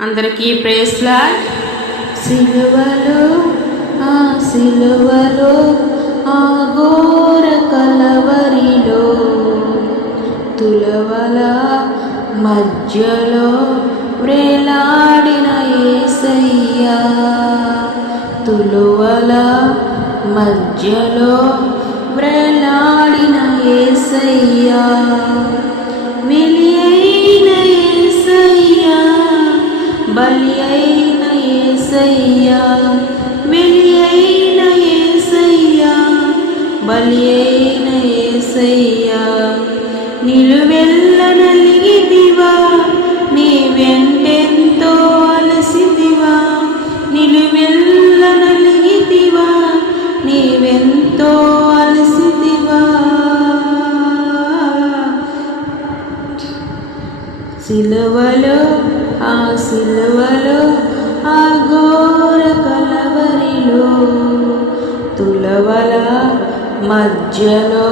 అందరికీ ప్రేస్లా సిలువలో ఆ సిలువలో ఆ ఘోర కలవరిలో తులవల మధ్యలో వ్రేలాడిన ఏసయ్యా. తులువల మధ్యలో వ్రేలాడిన ఏసయ్యా. ఏసయ్యా నిలువెల్ల నలిగిదివా నీ వెంటెంతో అలసిదివా నిలువెల్ల నలిగిదివా నీవెంతో అలసిదివా సిలువలో ఆ సిలువలో ఆ ఘోర కలవరిలో తులవలా మధ్యలో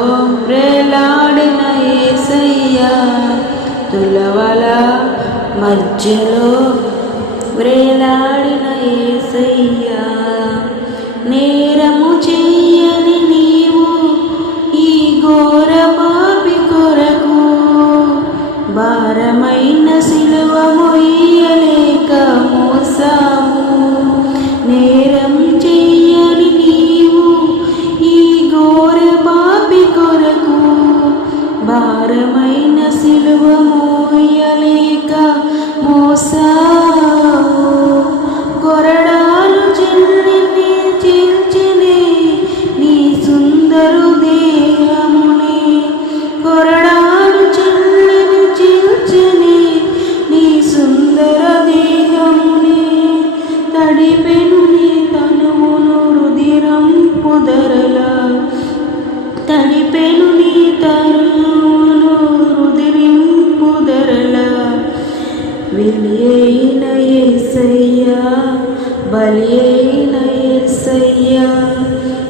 వేలాడిన ఏసయ్యా తులవల మధ్యలో వేలాడిన ఏసయ్యా వెలి ఏసయ్యా బలి ఏసయ్యా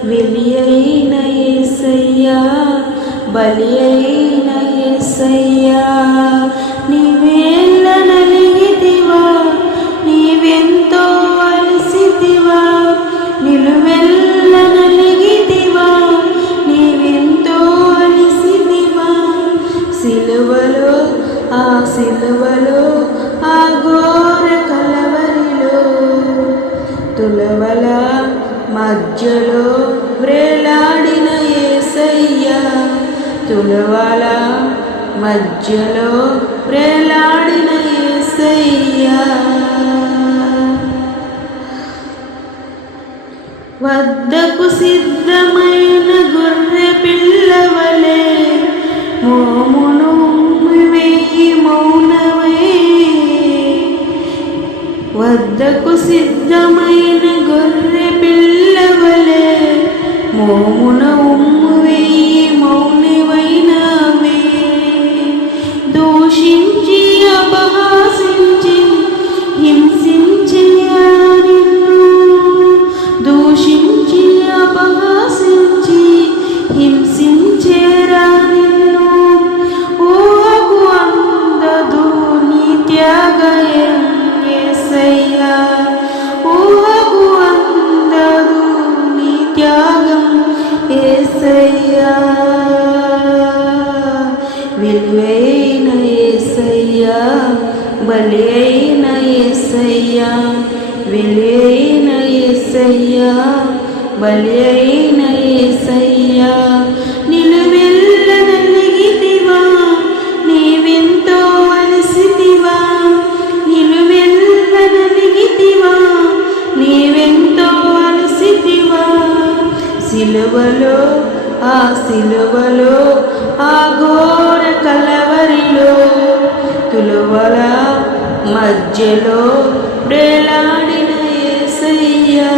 వెలి ఏసయ్యా బలి ఏసయ్యా. నీవేళ్ళ నలిగితివా నీవెంతో అలసితివా నిలువెల్ల నలిగితివా నీవెంతో అలసితివా. సిలువలో ఆ సిలువలో ఘోర కలవరిలో తులవల మధ్యలో వ్రేలాడిన ఏసయ్యా తులవల మధ్యలో వ్రేలాడిన ఏసయ్యా. వద్దకు సిద్ధమైన గొర్రె పిల్లవలే మోమును వెయ్యి మౌన వద్దకు సిద్ధమైన గొర్రె పిల్లవలే. మోము యేసయ్యా ఊహకు అందదు నీ త్యాగం యేసయ్యా విలువైన యేసయ్యా బలి అయిన యేసయ్యా విలువైన యేసయ్యా బలి అయిన యేసయ్యా సిలువలో ఆ సిలువలో ఆ ఘోర కలవరిలో తులువల మధ్యలో వేలాడిన ఏసయ్యా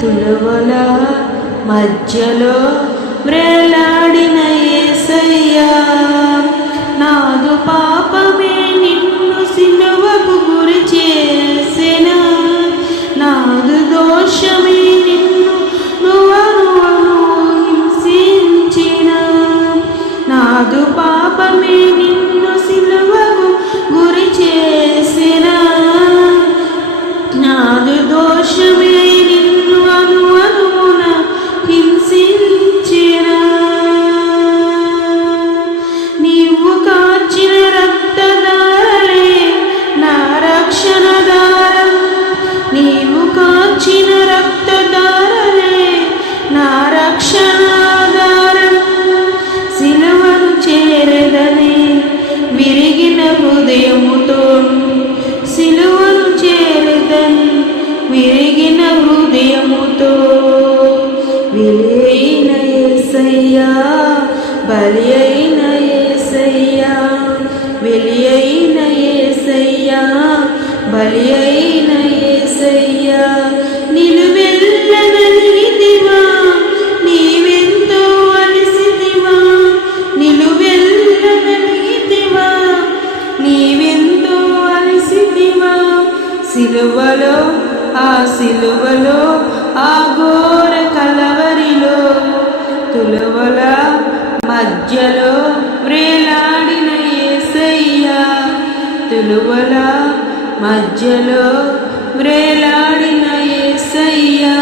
తులువల మధ్యలో ఎంతో విలి అయిన ఏసయ్యా బలి అయిన ఏసయ్యా విలి అయిన ఏసయ్యా బలి అయిన ఏసయ్యా. నిలువెల్ల నలిగితివా నీవెంతో అలసితివా నిలువెల్ల నలిగితివా నీవెంతో అలసితివా సిలువలో ఆ సిలువలో ఆ ఘోర కలవరిలో తులవల మధ్యలో వ్రేలాడిన ఏసయ్యా. తులువల మధ్యలో వ్రేలాడిన ఏసయ్యా.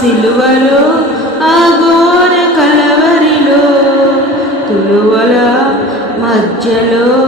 సిలువలో ఆ ఘోర కలవరిలో తులువల మధ్యలో.